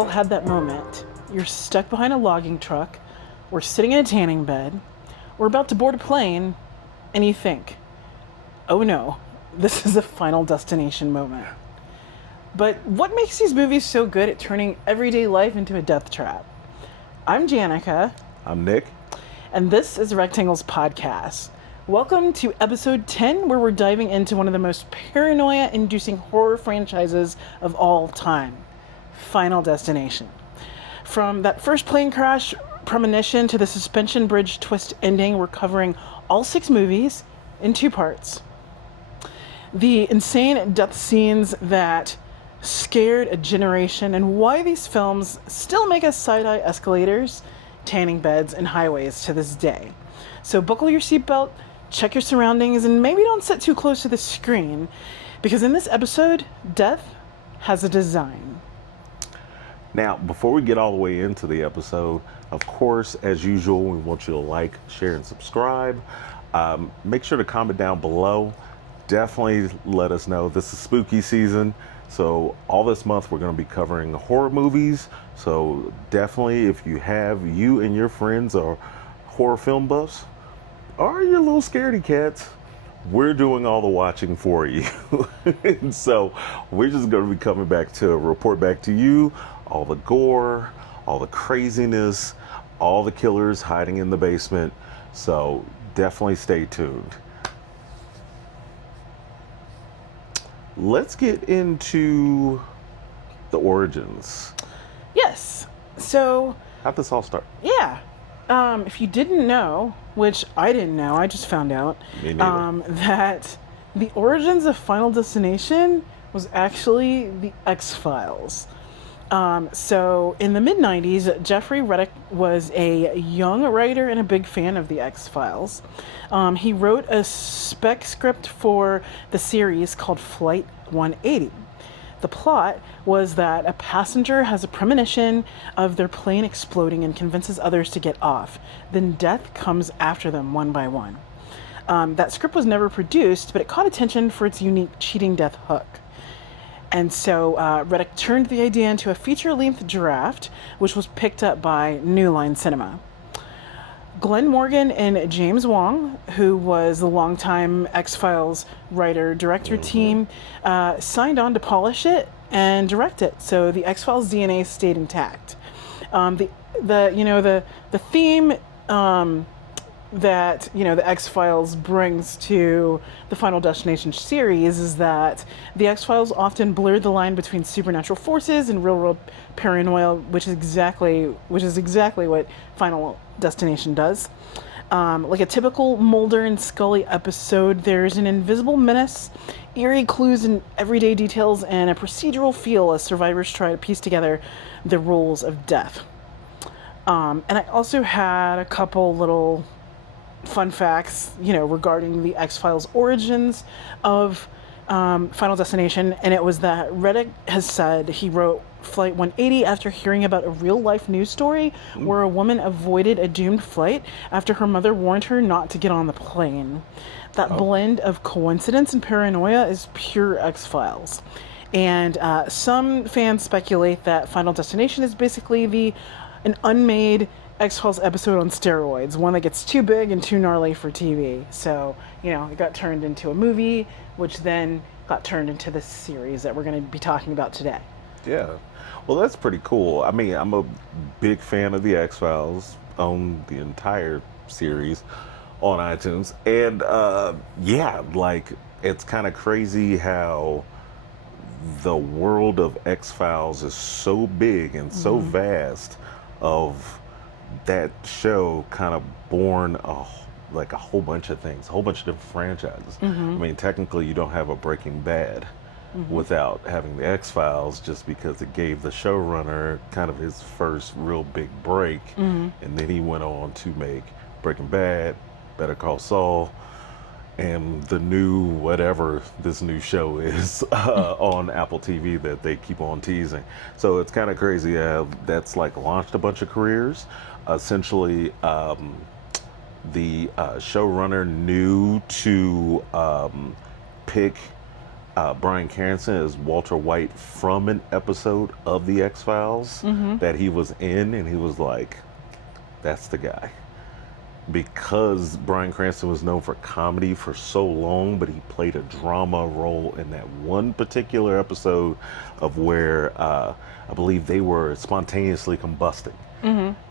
all had that moment. You're stuck behind a logging truck, or sitting in a tanning bed, or about to board a plane, and you think, oh no, this is a Final Destination moment. But what makes these movies so good at turning everyday life into a death trap? I'm Janackeh. I'm Nick. And this is Rectangles Podcast. Welcome to episode 10, where we're diving into one of the most paranoia-inducing horror franchises of all time, Final Destination. From that first plane crash, Premonition, to the suspension bridge twist ending, we're covering all 6 movies in 2 parts. The insane death scenes that scared a generation, and why these films still make us side-eye escalators, tanning beds, and highways to this day. So buckle your seatbelt, check your surroundings, and maybe don't sit too close to the screen, because in this episode, death has a design. Now, before we get all the way into the episode, of course, as usual, we want you to like, share, and subscribe. Make sure to comment down below. Definitely let us know. This is spooky season, so all this month we're going to be covering horror movies. So definitely, if you and your friends are horror film buffs, or you're little scaredy cats, we're doing all the watching for you. And so we're just going to be coming back to report back to you all the gore, all the craziness, all the killers hiding in the basement. So definitely stay tuned. Let's get into the origins. Yes. So, How'd this all start? yeah. If you didn't know, which I didn't know, I just found out, Me neither. that the origins of Final Destination was actually the X-Files. So in the mid-90s, Jeffrey Reddick was a young writer and a big fan of the X-Files. He wrote a spec script for the series called Flight 180. The plot was that a passenger has a premonition of their plane exploding and convinces others to get off. Then death comes after them one by one. That script was never produced, but it caught attention for its unique cheating death hook. And so Reddick turned the idea into a feature-length draft, which was picked up by New Line Cinema. Glenn Morgan and James Wong, who was the longtime X-Files writer-director team, signed on to polish it and direct it. So the X-Files DNA stayed intact. The theme that the X-Files brings to the Final Destination series is that the X-Files often blurred the line between supernatural forces and real-world paranoia, which is exactly what Final Destination does. Like a typical Mulder and Scully episode, there's an invisible menace, eerie clues and everyday details, and a procedural feel as survivors try to piece together the rules of death. And I also had a couple little fun facts, regarding the X-Files origins of Final Destination, and it was that Reddick has said he wrote Flight 180 after hearing about a real-life news story where a woman avoided a doomed flight after her mother warned her not to get on the plane. That blend of coincidence and paranoia is pure X-Files. And some fans speculate that Final Destination is basically an unmade X-Files episode on steroids, one that gets too big and too gnarly for TV. So, it got turned into a movie, which then got turned into this series that we're going to be talking about today. Yeah. Well, that's pretty cool. I mean, I'm a big fan of the X-Files, own the entire series on iTunes. And it's kind of crazy how the world of X-Files is so big and so vast. Of that show kind of born a whole bunch of things, a whole bunch of different franchises. I mean, technically you don't have a Breaking Bad without having the X-Files, just because it gave the showrunner kind of his first real big break. And then he went on to make Breaking Bad, Better Call Saul, and the new whatever this new show is on Apple TV that they keep on teasing. So it's kind of crazy how that's launched a bunch of careers. Essentially, the showrunner knew to pick Bryan Cranston as Walter White from an episode of The X-Files that he was in, and he was like, that's the guy. Because Bryan Cranston was known for comedy for so long, but he played a drama role in that one particular episode of where I believe they were spontaneously combusting.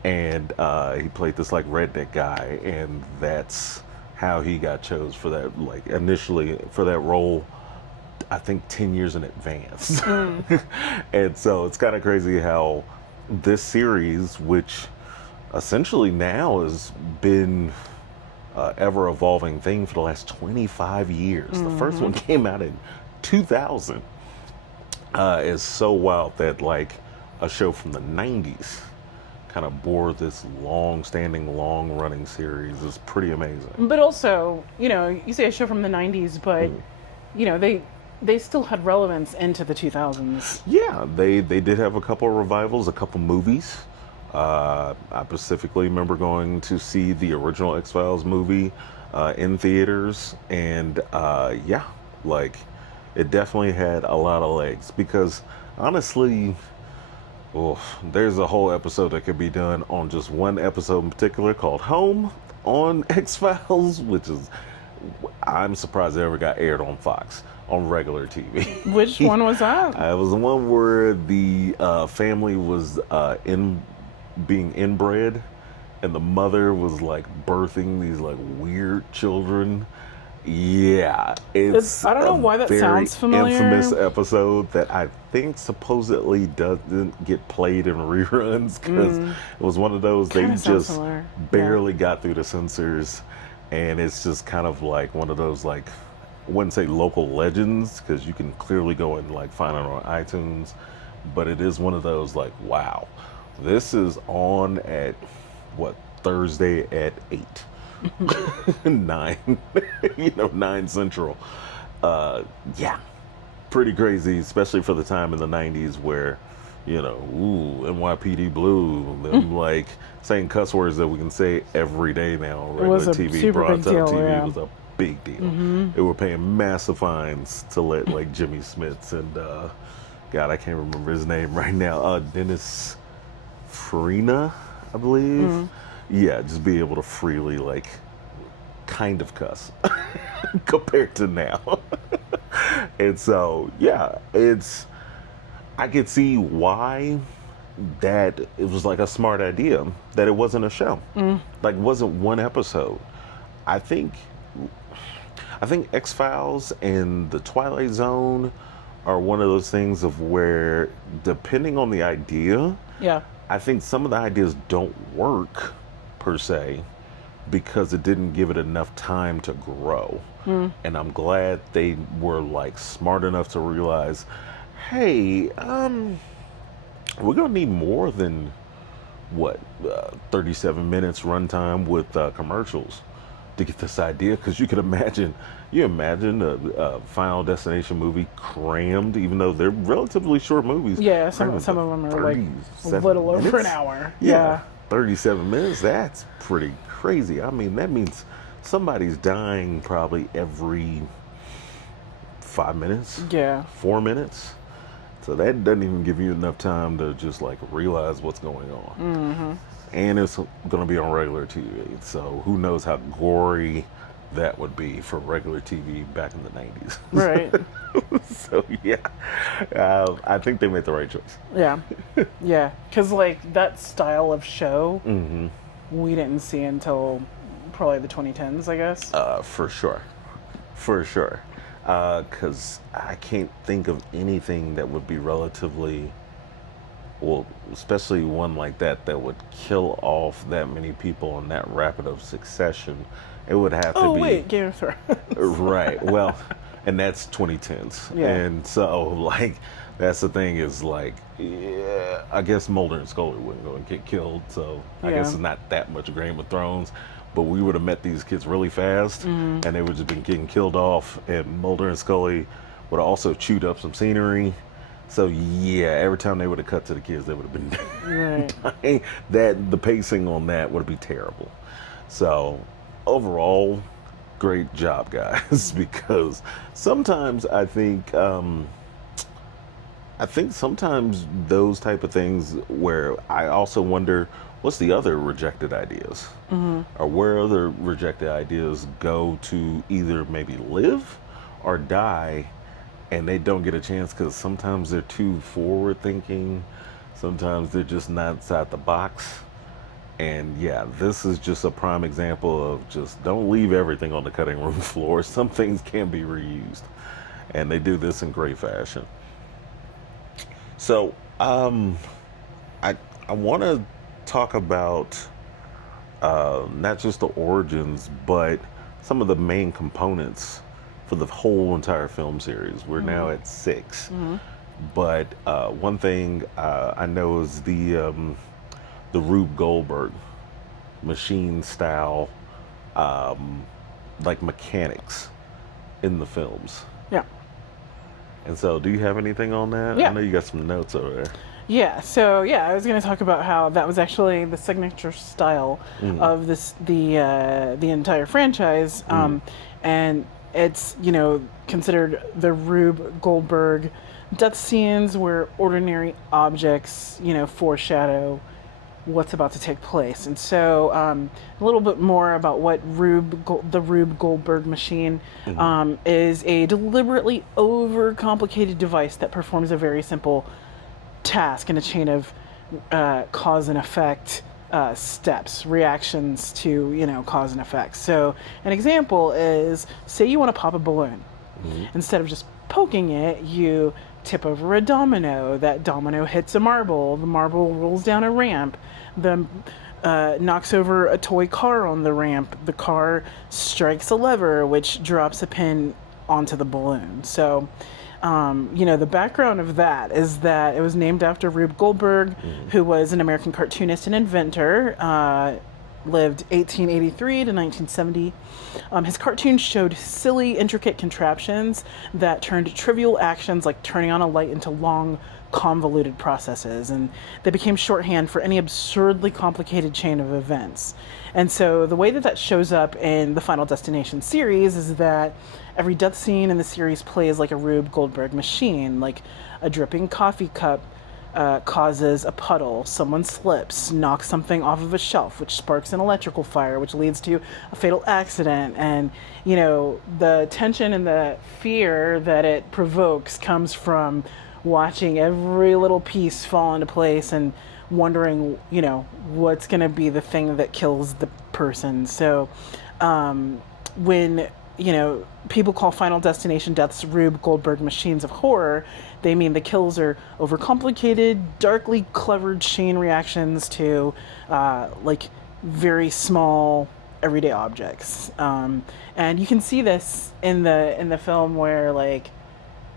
And he played this like redneck guy, and that's how he got chose for that, like initially for that role, I think 10 years in advance. And so it's kind of crazy how this series, which essentially now has been ever evolving thing for the last 25 years. The first one came out in 2000. Is so wild that like a show from the 90s kind of bore this long-standing, long-running series is pretty amazing. But also, you know, you say a show from the 90s, but, you know, they still had relevance into the 2000s. Yeah, they did have a couple of revivals, a couple movies. I specifically remember going to see the original X-Files movie in theaters, and yeah, like it definitely had a lot of legs because honestly, there's a whole episode that could be done on just one episode in particular called Home on X-Files, which is, I'm surprised it ever got aired on Fox on regular TV. Which one was that? It was the one where the family was being inbred, and the mother was like birthing these like weird children. Yeah, it's I don't know why that sounds familiar. Infamous episode that I think supposedly doesn't get played in reruns because it was one of those they just barely got through the censors, and it's just kind of like one of those, like, I wouldn't say local legends because you can clearly go and like find it on iTunes, but it is one of those like, wow, this is on at what, Thursday at 8. 9 9 Central. Yeah, pretty crazy, especially for the time in the 90s where, you know, NYPD Blue, them like saying cuss words that we can say every day now on regular TV, broadcast TV was a big deal. They were paying massive fines to let like Jimmy Smits and God, I can't remember his name right now, Dennis Farina, I believe. Yeah, just be able to freely like kind of cuss compared to now. And so yeah, I could see why that it was like a smart idea that it wasn't a show. Like wasn't one episode. I think X-Files and The Twilight Zone are one of those things of where, depending on the idea, I think some of the ideas don't work per se because it didn't give it enough time to grow. And I'm glad they were like smart enough to realize, hey, we're gonna need more than 37 minutes runtime with commercials to get this idea, because you imagine a Final Destination movie crammed, even though they're relatively short movies. Yeah, some of them are like a little over an hour. Yeah. 37 minutes, that's pretty crazy. I mean, that means somebody's dying probably every 5 minutes. Yeah. 4 minutes. So that doesn't even give you enough time to just like realize what's going on. And it's going to be on regular TV. So who knows how gory that would be for regular TV back in the 90s. Right. So yeah, I think they made the right choice. Yeah. Yeah. Because like that style of show, we didn't see until probably the 2010s, I guess. For sure. Because I can't think of anything that would be relatively, well, especially one like that would kill off that many people in that rapid of succession. It would have to be. Oh wait, Game of Thrones. Right. Well, and that's 2010s. Yeah. And so like that's the thing is like, yeah, I guess Mulder and Scully wouldn't go and get killed. So I guess it's not that much Game of Thrones. But we would have met these kids really fast, and they would have just been getting killed off, and Mulder and Scully would have also chewed up some scenery. So yeah, every time they would have cut to the kids, they would have been dying. The pacing on that would be terrible. So overall, great job, guys. Because sometimes I think sometimes those type of things where I also wonder what's the other rejected ideas, or where other rejected ideas go to either maybe live or die, and they don't get a chance because sometimes they're too forward thinking, sometimes they're just not outside the box. And yeah, this is just a prime example of just don't leave everything on the cutting room floor. Some things can be reused, and they do this in great fashion. So, I want to talk about not just the origins, but some of the main components for the whole entire film series. We're now at 6, but one thing I know is the Rube Goldberg machine style, like mechanics in the films. Yeah. And so, do you have anything on that? Yeah. I know you got some notes over there. Yeah, so yeah, I was going to talk about how that was actually the signature style of the entire franchise, and it's considered the Rube Goldberg death scenes where ordinary objects foreshadow what's about to take place. And so a little bit more about what the Rube Goldberg machine is a deliberately overcomplicated device that performs a very simple task in a chain of cause and effect steps, reactions to cause and effect. So an example is, say you want to pop a balloon. Instead of just poking it, you tip over a domino. That domino hits a marble. The marble rolls down a ramp. Knocks over a toy car on the ramp. The car strikes a lever, which drops a pin onto the balloon. So the background of that is that it was named after Rube Goldberg, who was an American cartoonist and inventor, lived 1883 to 1970. His cartoons showed silly, intricate contraptions that turned trivial actions like turning on a light into long, convoluted processes, and they became shorthand for any absurdly complicated chain of events. And so the way that shows up in the Final Destination series is that every death scene in the series plays like a Rube Goldberg machine, like a dripping coffee cup causes a puddle, someone slips, knocks something off of a shelf, which sparks an electrical fire, which leads to a fatal accident. And the tension and the fear that it provokes comes from watching every little piece fall into place and wondering what's going to be the thing that kills the person. So when people call Final Destination deaths Rube Goldberg machines of horror, they mean the kills are overcomplicated, darkly clever chain reactions to like very small everyday objects. And you can see this in the film where like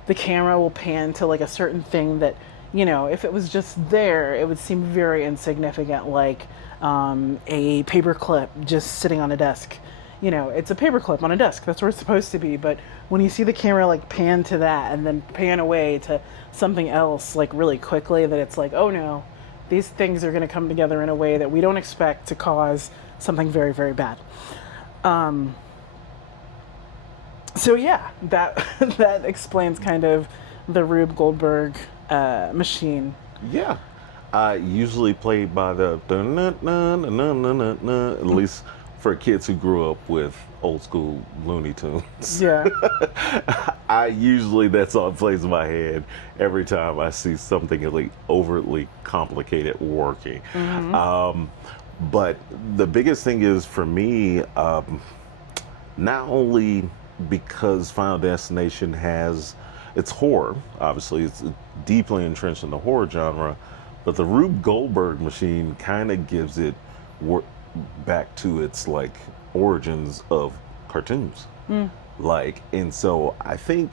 the camera will pan to like a certain thing that if it was just there, it would seem very insignificant, like a paper clip just sitting on a desk. It's a paperclip on a desk. That's where it's supposed to be. But when you see the camera like pan to that and then pan away to something else like really quickly, that it's like, oh no, these things are going to come together in a way that we don't expect to cause something very, very bad. So yeah, that that explains kind of the Rube Goldberg machine. Yeah. Usually played by the at least for kids who grew up with old school Looney Tunes. Yeah. That's all that plays in my head every time I see something like overtly complicated working. But the biggest thing is for me, not only because Final Destination it's horror, obviously it's deeply entrenched in the horror genre, but the Rube Goldberg machine kind of gives it back to its like origins of cartoons. And so I think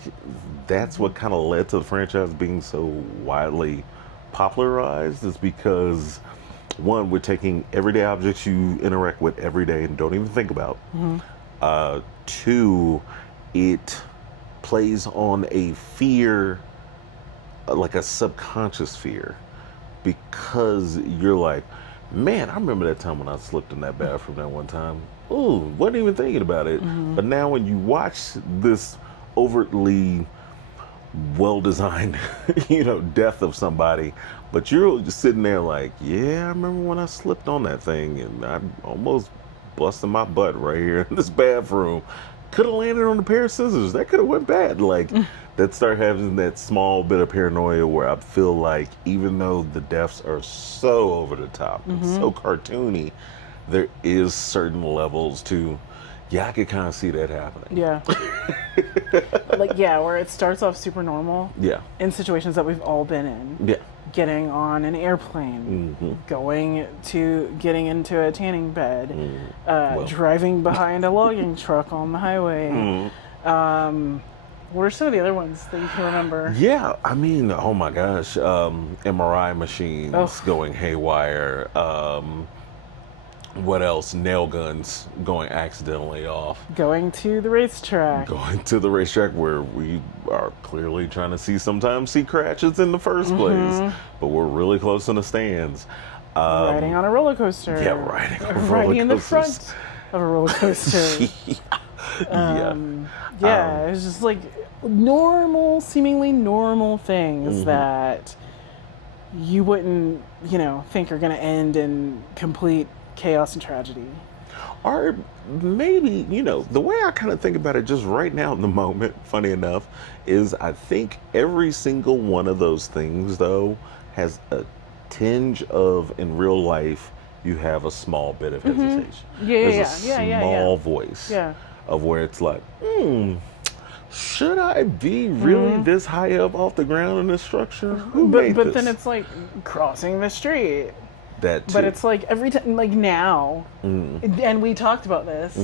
that's what kind of led to the franchise being so widely popularized, is because one, we're taking everyday objects you interact with every day and don't even think about. Two, it plays on a fear, like a subconscious fear, because you're like, Man, I remember that time when I slipped in that bathroom that one time. Ooh, wasn't even thinking about it. But now when you watch this overtly well-designed, death of somebody, but you're just sitting there like, yeah, I remember when I slipped on that thing and I almost busted my butt right here in this bathroom. Could have landed on a pair of scissors. That could have went bad. Like, that start having that small bit of paranoia where I feel like even though the deaths are so over the top and so cartoony, there is certain levels to, yeah, I could kind of see that happening. Yeah. Where it starts off super normal. Yeah. In situations that we've all been in. Yeah. Getting on an airplane, getting into a tanning bed, driving behind a logging truck on the highway. What are some of the other ones that you can remember? Yeah, I mean, oh my gosh, MRI machines going haywire. What else? Nail guns going accidentally off. Going to the racetrack. Going to the racetrack where we are clearly trying to see crashes in the first place, but we're really close in the stands. Riding on a roller coaster. Yeah, riding on a roller coaster. Riding in the front of a roller coaster. It's just like seemingly normal things that you wouldn't, think are going to end in complete chaos and tragedy. Or maybe, the way I kind of think about it just right now in the moment, funny enough, is I think every single one of those things, though, has a tinge of, in real life, you have a small bit of hesitation. There's a small voice of where it's like, should I be really this high up off the ground in this structure? But then it's like crossing the street. That too. But it's like every time, like now, and we talked about this,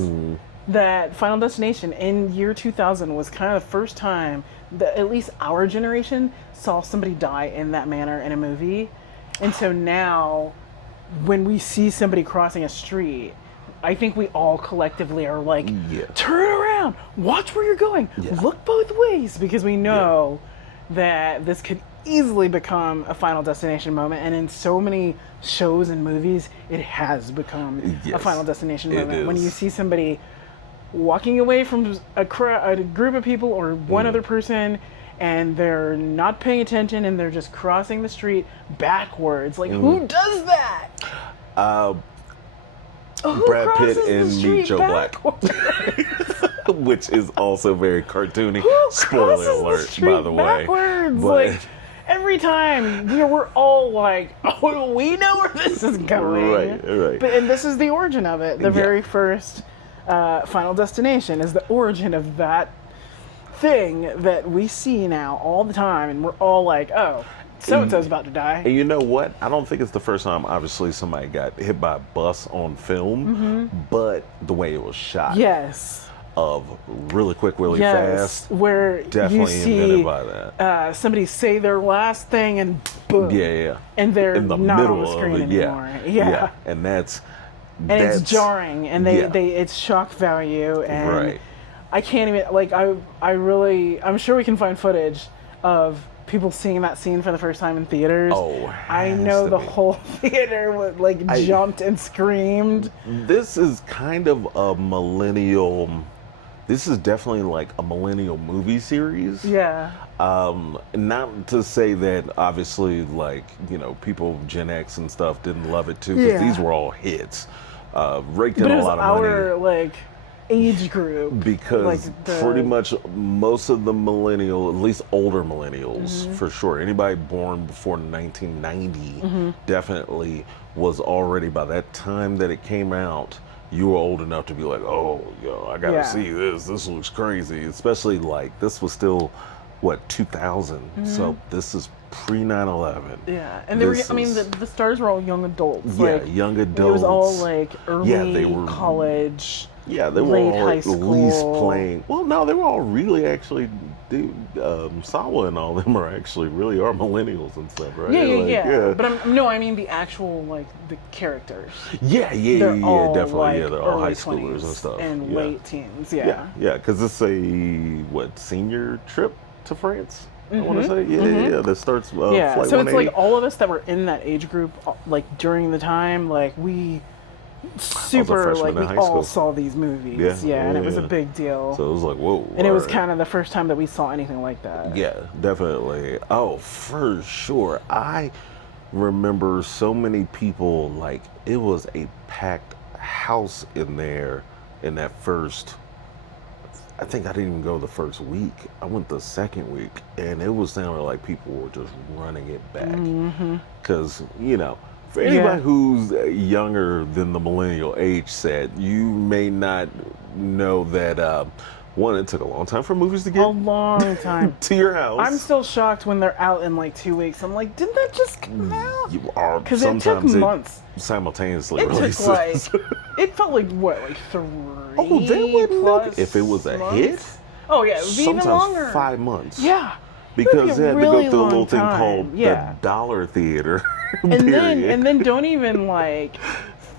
that Final Destination in year 2000 was kind of the first time that at least our generation saw somebody die in that manner in a movie. And so now, when we see somebody crossing a street, I think we all collectively are like, turn around, watch where you're going, look both ways, because we know that this could easily become a Final Destination moment, and in so many shows and movies, it has become a Final Destination moment. When you see somebody walking away from a group of people or one other person, and they're not paying attention, and they're just crossing the street backwards. Like, who does that? Brad Pitt and Meet Joe Black. Which is also very cartoony. Spoiler alert, by the way. But like, every time we're all like, oh, we know where this is going. Right. And this is the origin of it. The very first Final Destination is the origin of that thing that we see now all the time, and we're all like, oh, so-and-so's about to die. And you know what? I don't think it's the first time, obviously, somebody got hit by a bus on film, but the way it was shot. Yes. Of really quick, really fast. Where definitely you see invented by that. Somebody say their last thing and boom. Yeah. And they're in the not middle on the screen of it. anymore. Yeah. And that's it's jarring, and it's shock value, and I can't even, like, I'm sure we can find footage of people seeing that scene for the first time in theaters. I know the whole theater was jumped and screamed. This is kind of a millennial. This is definitely like a millennial movie series. Yeah. Not to say that obviously, people Gen X and stuff didn't love it too, because these were all hits. Raked in a lot of money. Age group, because pretty much most of the millennial, at least older millennials, for sure, anybody born before 1990 definitely was already, by that time that it came out, you were old enough to be like, oh, I gotta see this looks crazy, especially this was still 2000, so this is pre 9/11. And they were, the stars were all young adults. Young adults. It was all early they were college. Yeah, they were all at least playing. Well, no, they were all really actually. Sawa and all them are millennials and stuff, right? But I mean the actual the characters. They're all, definitely. They're all high 20s schoolers and stuff. And late teens. Because it's a senior trip to France. I want to say, yeah, that starts Yeah, Flight so it's 180. like all of us that were in that age group, like during the time, like we super freshman like in we high all school. saw these movies. Yeah, And it was a yeah. big deal. So it was like, whoa. And it was alright. kind of the first time that we saw anything like that. Yeah, definitely. Oh, for sure. I remember so many people, like, it was a packed house in there in that first. I think I didn't even go the first week. I went the second week, and it was sounding like people were just running it back. Because, for anybody who's younger than the millennial age set, you may not know that, one, it took a long time for movies to A get long time. to your house. I'm still shocked when they're out in like 2 weeks. I'm like, didn't that just come out? Because it took months. Simultaneously It releases. took like, it felt like what, like 3 they wouldn't plus make it. If it was a months? hit, Oh yeah, it would be even sometimes longer. 5 months. Yeah. Because be they a had really to go through a long little thing time. called the dollar theater. And period. then don't even like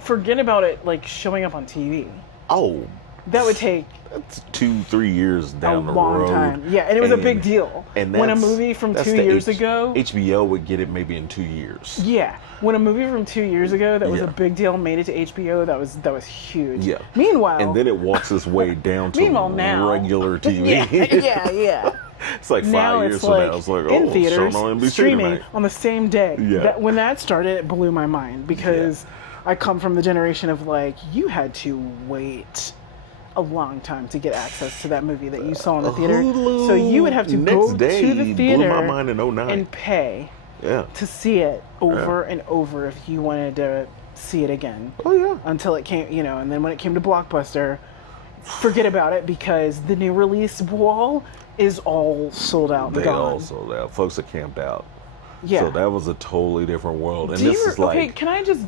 forget about it like showing up on TV. Oh, That would take that's 2-3 years down a the long road. time. Yeah, and it was a big deal. And when a that's- movie from that's 2 the years ago. HBO would get it maybe in 2 years. Yeah, when a movie from 2 years ago that was Yeah. a big deal made it to HBO, that was huge. Yeah. Meanwhile, And then it walks its way down to Meanwhile, now- regular TV. yeah. It's like 5 Now years it's from like now. It's like, in oh, theaters, shown on NBC streaming tonight. on the same day. Yeah. When that started, it blew my mind because I come from the generation of like you had to wait a long time to get access to that movie that you saw in the theater. Hulu So you would have to next go day to the theater blew my mind in 09. and pay Yeah. to see it over and over if you wanted to see it again. Oh, yeah. Until it came, and then when it came to Blockbuster, forget about it because the new release wall is all sold out and They gone. all sold out. Folks are camped out. Yeah. So that was a totally different world. And Do this you, is like. okay, can I just...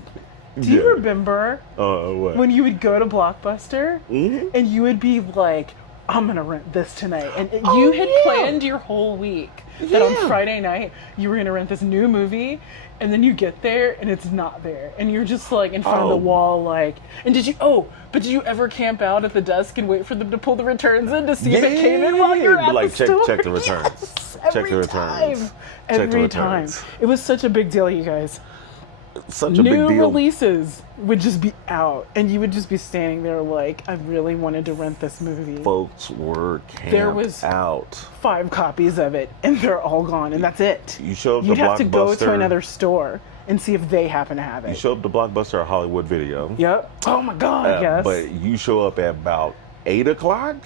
Do Yeah. you remember What? when you would go to Blockbuster and you would be like, I'm going to rent this tonight. And you had planned your whole week that on Friday night you were going to rent this new movie. And then you get there and it's not there. And you're just like in front of the wall like... And did you ever camp out at the desk and wait for them to pull the returns in to see if it came in while you're at like the store? check the returns. Yes, Check every the returns. time. Check the Every time. returns. It was such a big deal, you guys. Such a New big deal. releases would just be out, and you would just be standing there like, I really wanted to rent this movie. Folks were camped There was out. 5 copies of it, and they're all gone, and that's it. You show up to You'd have to go to Blockbuster. another store and see if they happen to have You it. show up to Blockbuster or Hollywood Video. Yep. Oh my God, yes. But you show up at about 8 o'clock,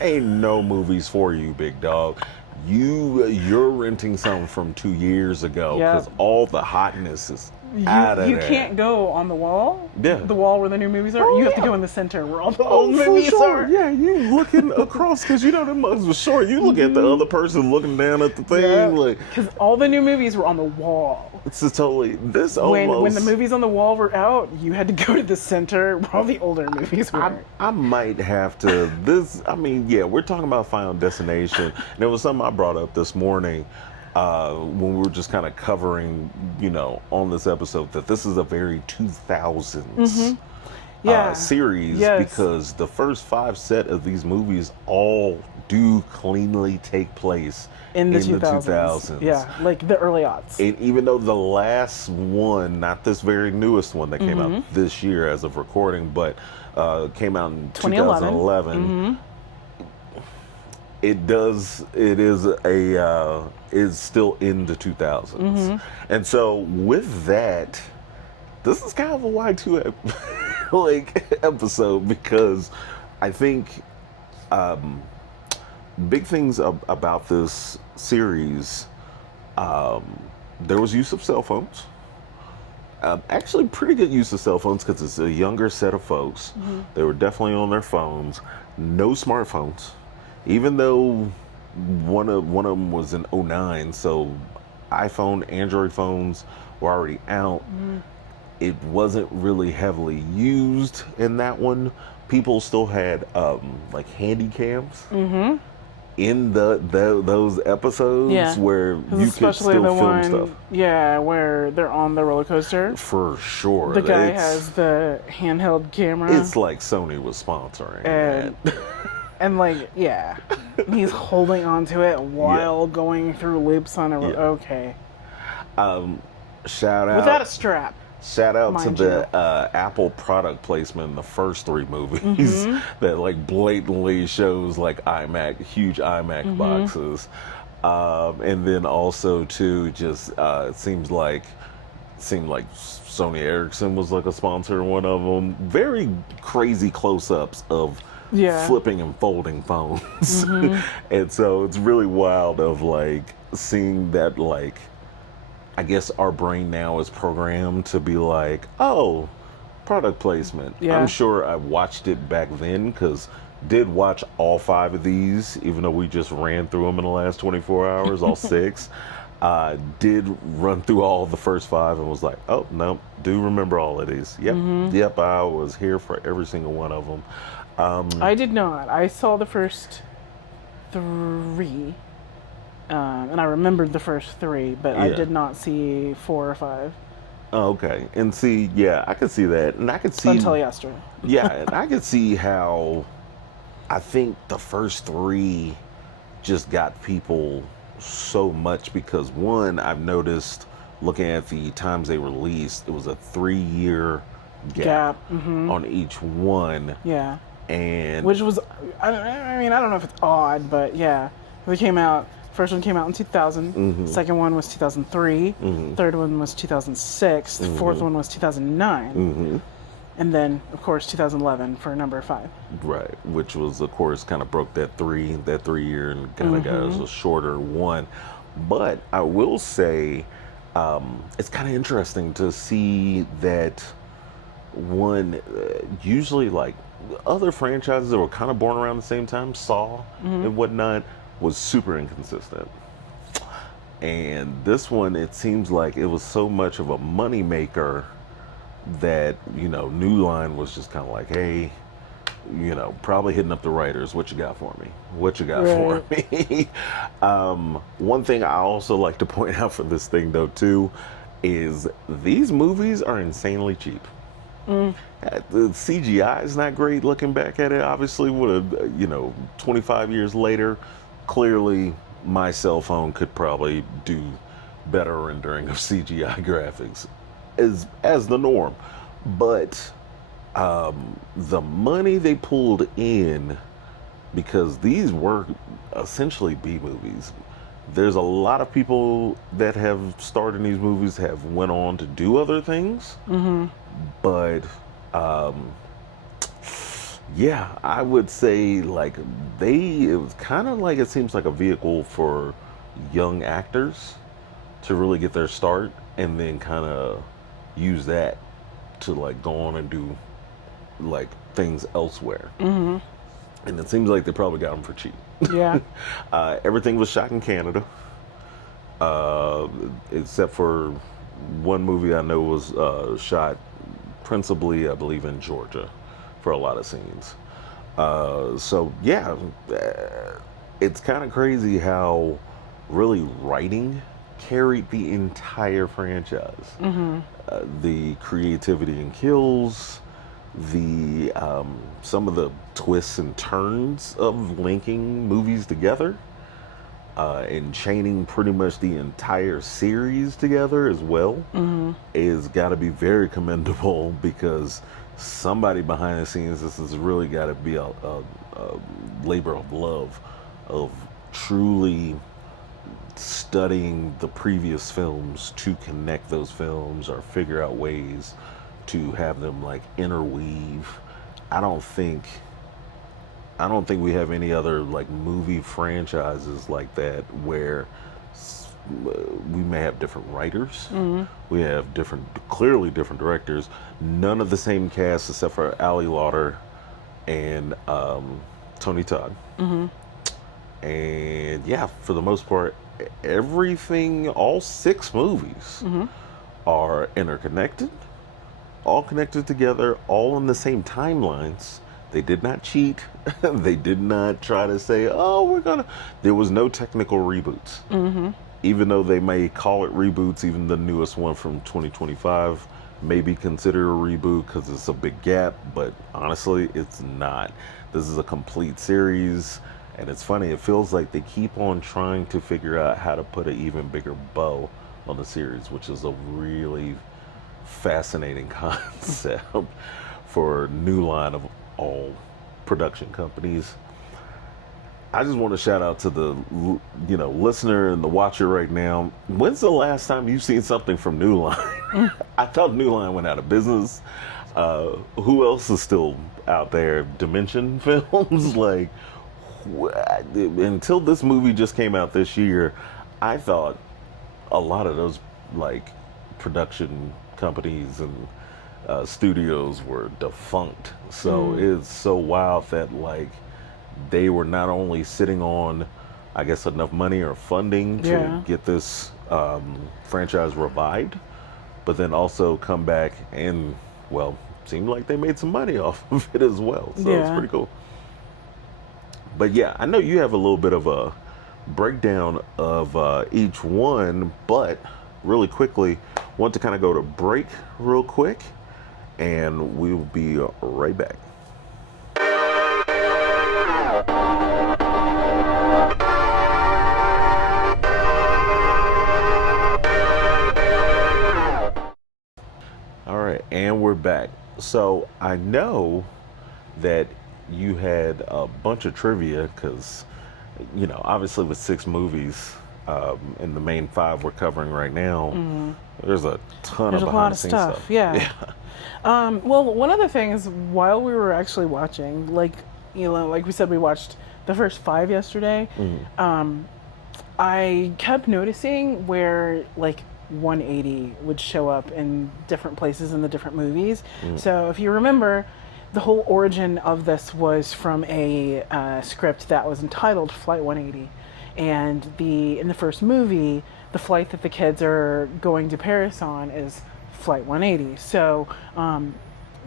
ain't no movies for you, big dog. You're renting something from 2 years ago because all the hotness is out of you there. can't go on the wall. Yeah. The wall where the new movies are. Oh, you have to yeah. go in the center where all the Oh, old for movies sure. are. Yeah, you looking across because the mugs were short. You look at the other person looking down at the thing. Yeah. Like, Because all the new movies were on the wall. it's just totally this When almost. the movies on the wall were out, you had to go to the center where all the older movies were. I might have to. We're talking about Final Destination, and it was something I brought up this morning when we were just kind of covering, on this episode that this is a very 2000s series because the first 5 set of these movies all do cleanly take place in the 2000s. Yeah, like the early aughts. And even though the last one, not this very newest one that came out this year as of recording, but came out in 2011, is still in the 2000s. And so with that, this is kind of a Y2 episode because I think big things about this series, there was use of cell phones. Actually, pretty good use of cell phones because it's a younger set of folks. They were definitely on their phones. No smartphones, even though one of them was in 09, so iPhone, Android phones were already out. It wasn't really heavily used in that one. People still had like handy cams in those episodes where you could still film stuff. Yeah, where they're on the roller coaster. For sure. The guy has the handheld camera. It's like Sony was sponsoring and that. And like, yeah, he's holding onto it while going through loops on a. Yeah. Okay. Shout out. Without a strap. Shout out to mind the Apple product placement in the first 3 movies that like blatantly shows like huge iMac boxes. And then also too, just it seemed like Sony Ericsson was like a sponsor in one of them. Very crazy close-ups of flipping and folding phones. And so it's really wild of like seeing that, like, I guess our brain now is programmed to be like, oh, product placement. Yeah. I'm sure I watched it back then because did watch all 5 of these, even though we just ran through them in the last 24 hours, all 6. Did run through all the first 5 and was like, oh, no, do remember all of these. Yep, I was here for every single one of them. I did not. I saw the first 3. And I remembered the first 3, but I did not see 4 or 5. Oh, okay. And see, yeah, I could see that. And I could see... Until yesterday. Yeah, and I could see how I think the first 3 just got people so much because, one, I've noticed looking at the times they released, it was a 3-year gap on each one. Yeah. And... Which was, I mean, I don't know if it's odd, but yeah. They came out... First one came out in 2000. Second one was 2003. Third one was 2006. The fourth one was 2009. And then, of course, 2011 for number 5. Right, which was, of course, kind of broke that 3-year and kind of got us a shorter one. But I will say, it's kind of interesting to see that one, usually like other franchises that were kind of born around the same time, Saw and whatnot, was super inconsistent. And this one, it seems like it was so much of a money maker that, you know, New Line was just kind of like, hey, you know, probably hitting up the writers. What you got for me? What you got for me? One thing I also like to point out for this thing, though, too, is these movies are insanely cheap. The CGI is not great looking back at it. Obviously, with a, you know, 25 years later, clearly my cell phone could probably do better rendering of CGI graphics as the norm. But the money they pulled in, because these were essentially B movies. There's a lot of people that have starred in these movies have went on to do other things. But yeah, I would say like it was kind of like, it seems like a vehicle for young actors to really get their start and then kind of use that to like go on and do like things elsewhere. And it seems like they probably got them for cheap. Yeah. Everything was shot in Canada, except for one movie I know was shot principally, I believe, in Georgia for a lot of scenes. So yeah, it's kind of crazy how really writing carried the entire franchise. The creativity in kills, the some of the twists and turns of linking movies together, and chaining pretty much the entire series together as well, is got to be very commendable, because somebody behind the scenes, this has really got to be a labor of love, of truly studying the previous films to connect those films or figure out ways to have them like interweave. I don't think we have any other like movie franchises like that where we may have different writers, we have clearly different directors, none of the same cast except for Ali Lauder and Tony Todd. And yeah, for the most part, everything, all 6 movies are interconnected, all connected together, all on the same timelines. They did not cheat. They did not try to say, oh, there was no technical reboots. Even though they may call it reboots, even the newest one from 2025 maybe consider a reboot because it's a big gap, but honestly, it's not. This is a complete series, and it's funny, it feels like they keep on trying to figure out how to put an even bigger bow on the series, which is a really fascinating concept for New Line of all production companies. I just want to shout out to the listener and the watcher right now. When's the last time you've seen something from New Line? I thought New Line went out of business. Who else is still out there? Dimension Films? Like, until this movie just came out this year, I thought a lot of those like production companies and studios were defunct. So it's so wild that like they were not only sitting on, I guess, enough money or funding to get this franchise revived, but then also come back and, well, seemed like they made some money off of it as well. So it's pretty cool. But yeah, I know you have a little bit of a breakdown of each one, but really quickly, want to kind of go to break real quick, and we'll be right back. All right, and we're back. So I know that you had a bunch of trivia because, obviously with 6 movies and the main 5 we're covering right now, there's a ton of behind the scenes stuff. Yeah. Well, one of the things while we were actually watching, like we said, we watched the first 5 yesterday. I kept noticing where like 180 would show up in different places in the different movies. So if you remember, the whole origin of this was from a script that was entitled Flight 180, and in the first movie, the flight that the kids are going to Paris on is Flight 180. So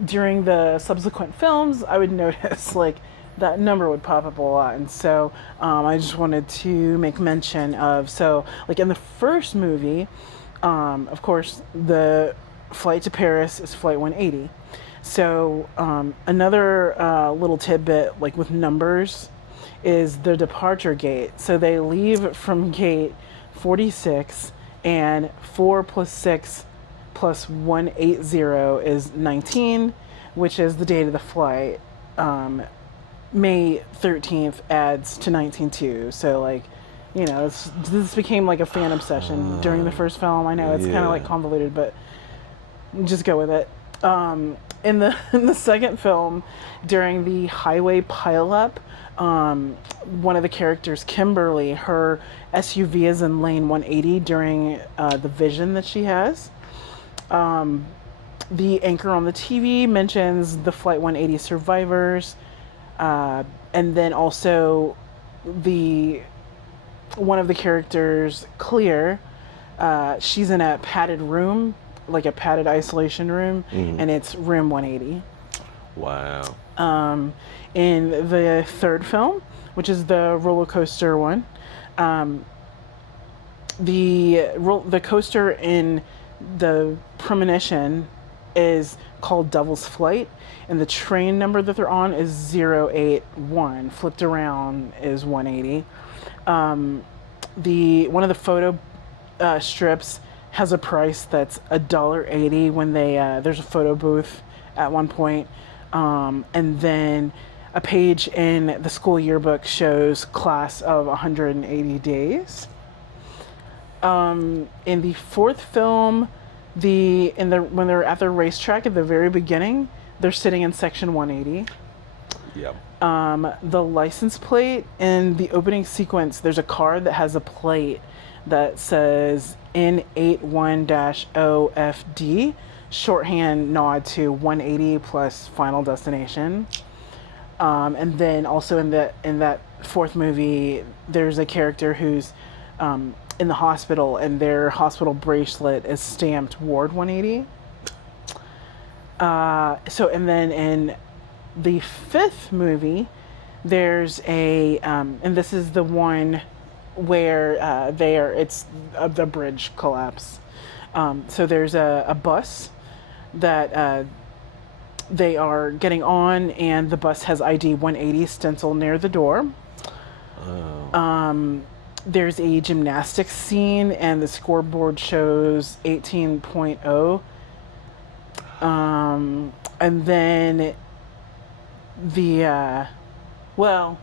during the subsequent films, I would notice like that number would pop up a lot, and so I just wanted to make mention of, so like in the first movie, of course, the flight to Paris is Flight 180. So another little tidbit, like with numbers, is the departure gate. So they leave from gate 46, and 4 plus 6 plus 180 is 19, which is the date of the flight. May 13th adds to 19 too. So like, this became like a fan obsession during the first film. I know it's kind of like convoluted, but just go with it. In the second film, during the highway pileup, one of the characters, Kimberly, her SUV is in lane 180 during the vision that she has. The anchor on the TV mentions the Flight 180 survivors, and then also one of the characters, Clear, she's in a padded room, like a padded isolation room, and it's room 180. Wow. In the third film, which is the roller coaster one, the coaster in the Premonition is called Devil's Flight, and the train number that they're on is 081. Flipped around is 180. One of the photo strips has a price that's $1.80 when there's a photo booth at one point, and then a page in the school yearbook shows class of 180 days. In the fourth film, when they're at the racetrack at the very beginning, they're sitting in section 180. Yep. The license plate in the opening sequence, there's a car that has a plate that says N81-OFD, shorthand nod to 180 plus Final Destination. And then also in that fourth movie, there's a character who's in the hospital, and their hospital bracelet is stamped Ward 180. And then in the fifth movie, there's and this is the one where it's the bridge collapse. So there's a bus that they are getting on, and the bus has ID 180 stencil near the door. There's a gymnastics scene, and the scoreboard shows 18.0. And then well,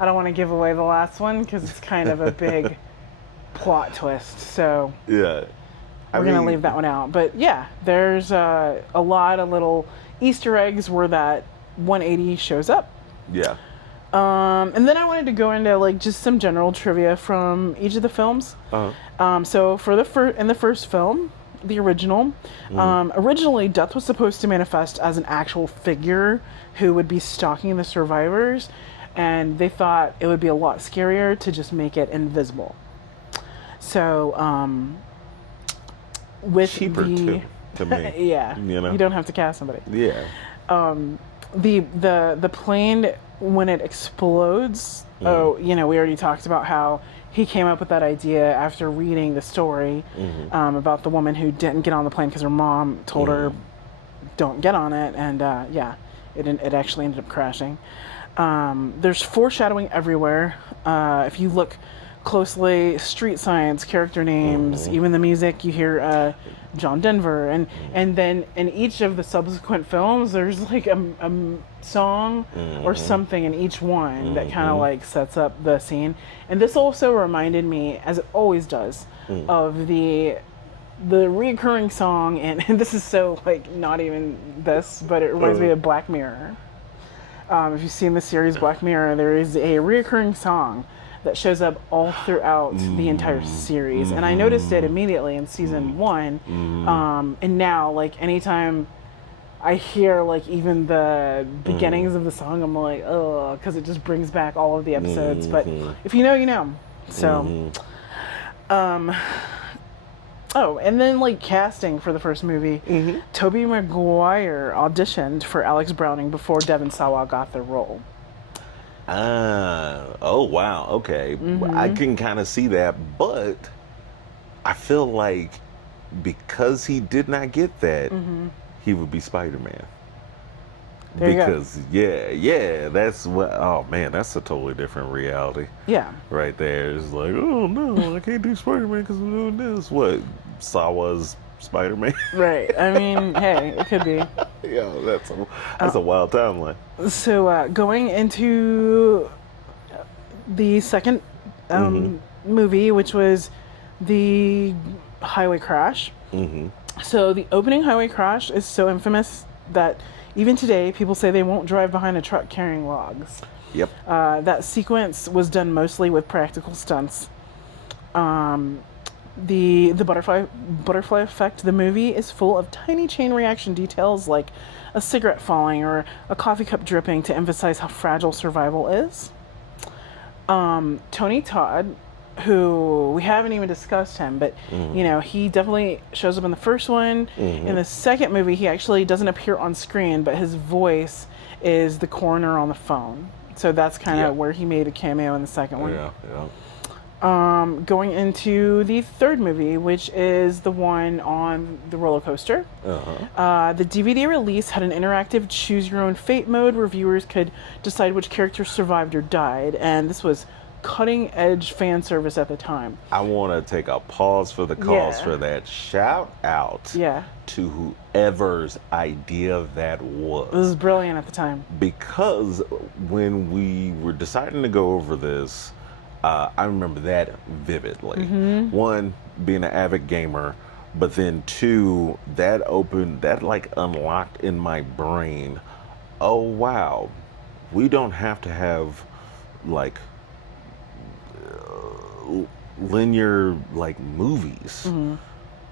I don't want to give away the last one because it's kind of a big plot twist. So Yeah. we're going to leave that one out. But yeah, there's a lot of little Easter eggs where that 180 shows up. Yeah. And then I wanted to go into like just some general trivia from each of the films. So for in the first film, the original, originally Death was supposed to manifest as an actual figure who would be stalking the survivors, and they thought it would be a lot scarier to just make it invisible. So with cheaper too, to me. Yeah, you know, you don't have to cast somebody. Yeah. The plane, when it explodes, we already talked about how he came up with that idea after reading the story about the woman who didn't get on the plane because her mom told her don't get on it, and it actually ended up crashing. There's foreshadowing everywhere. If you look closely, street signs, character names, even the music, you hear John Denver, and then in each of the subsequent films there's like a song or something in each one that kind of like sets up the scene. And this also reminded me, as it always does, of the recurring song, and this is so like not even this, but it reminds me of Black Mirror. If you've seen the series Black Mirror, there is a recurring song that shows up all throughout the entire series, and I noticed it immediately in season 1. And now, like, anytime I hear like even the beginnings of the song, I'm like, oh, because it just brings back all of the episodes. But if you know, you know. So, oh, and then like casting for the first movie, Tobey Maguire auditioned for Alex Browning before Devon Sawa got the role. Oh wow, okay. I can kind of see that, but I feel like because he did not get that, he would be Spider-Man. Because that's what. Oh man, that's a totally different reality. Yeah, right there. It's like, oh no, I can't do Spider-Man because I'm doing this. What, Sawa's Spider-Man? Right. I mean, hey, it could be. Yeah, that's a wild timeline. So going into the second movie, which was the highway crash. So the opening highway crash is so infamous that even today people say they won't drive behind a truck carrying logs. Yep. That sequence was done mostly with practical stunts. The butterfly effect, the movie is full of tiny chain reaction details like a cigarette falling or a coffee cup dripping to emphasize how fragile survival is. Tony Todd, who we haven't even discussed him, but he definitely shows up in the first one. In the second movie, he actually doesn't appear on screen, but his voice is the coroner on the phone. So that's kind of where he made a cameo in the second one. Yeah. Going into the third movie, which is the one on the roller coaster. The DVD release had an interactive choose your own fate mode where viewers could decide which character survived or died, and this was cutting edge fan service at the time. I want to take a pause for the cause for that. Shout out to whoever's idea that was. It was brilliant at the time. Because when we were deciding to go over this, I remember that vividly. One, being an avid gamer, but then two, that unlocked in my brain, oh wow, we don't have to have like linear like movies.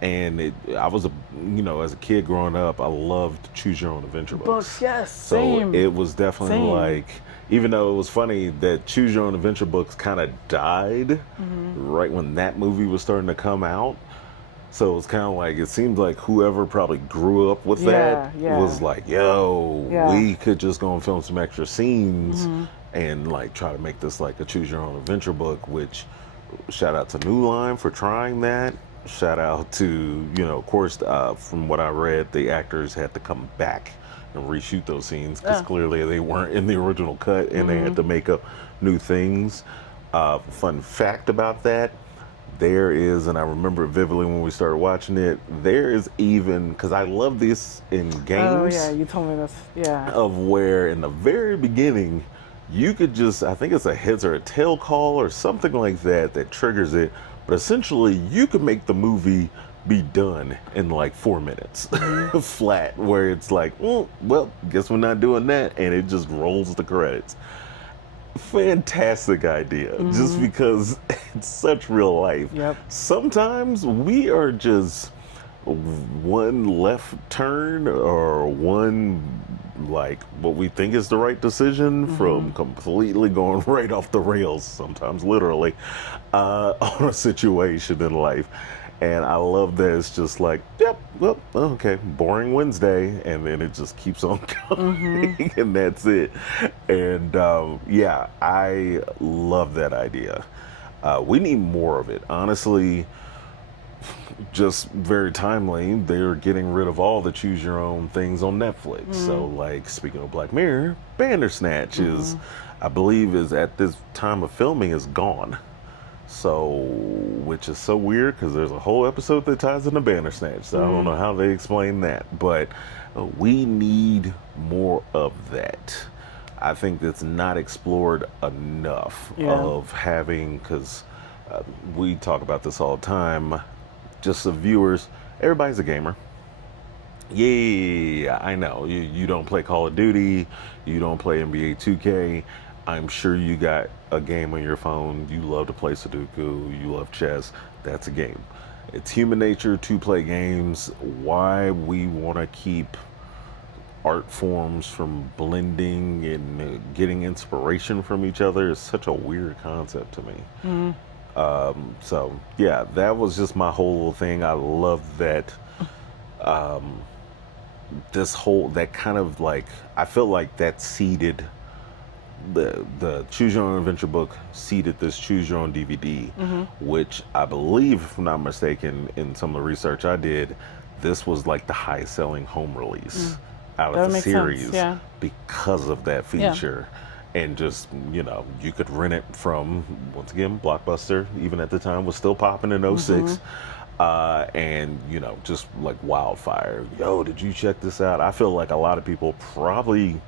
And I was as a kid growing up, I loved choose your own adventure books. Yes, so same. it was definitely like, even though it was funny that choose your own adventure books kind of died right when that movie was starting to come out. So it was kind of like, it seemed like whoever probably grew up with that was like, we could just go and film some extra scenes and like try to make this like a choose your own adventure book, which shout out to New Line for trying that. shout out to, of course, from what I read, the actors had to come back and reshoot those scenes because clearly they weren't in the original cut and they had to make up new things. Fun fact about that, there is, and I remember it vividly when we started watching it, there is even, because I love this in games. Oh, yeah, you told me this. Yeah. Of where in the very beginning, you could just, I think it's a heads or a tail call or something like that that triggers it. But essentially, you could make the movie be done in like 4 minutes flat, where it's like, well, guess we're not doing that. And it just rolls the credits. Fantastic idea, just because it's such real life. Yep. Sometimes we are just one left turn or one like what we think is the right decision from completely going right off the rails, sometimes literally, on a situation in life. And I love that it's just like, yep, well, okay, boring Wednesday, and then it just keeps on going, and that's it. And yeah, I love that idea. We need more of it. Honestly, just very timely, they're getting rid of all the choose your own things on Netflix. So like, speaking of Black Mirror, Bandersnatch is, I believe is at this time of filming is gone. So, which is so weird because there's a whole episode that ties into Bandersnatch. So I don't know how they explain that, but we need more of that. I think that's not explored enough of having, because we talk about this all the time, just the viewers, everybody's a gamer. Yeah, I know. You don't play Call of Duty, you don't play NBA 2K. I'm sure you got a game on your phone. You love to play Sudoku, you love chess. That's a game. It's human nature to play games. Why we want to keep art forms from blending and getting inspiration from each other is such a weird concept to me. So yeah, that was just my whole thing. I love that. This whole, that kind of like, I feel like that seeded the Choose Your Own Adventure book, seeded this Choose Your Own DVD, which I believe, if I'm not mistaken, in some of the research I did, this was like the highest selling home release out of the series because of that feature. And just, you could rent it from, once again, Blockbuster, even at the time, was still popping in 06. And, just like wildfire. Yo, did you check this out? I feel like a lot of people probably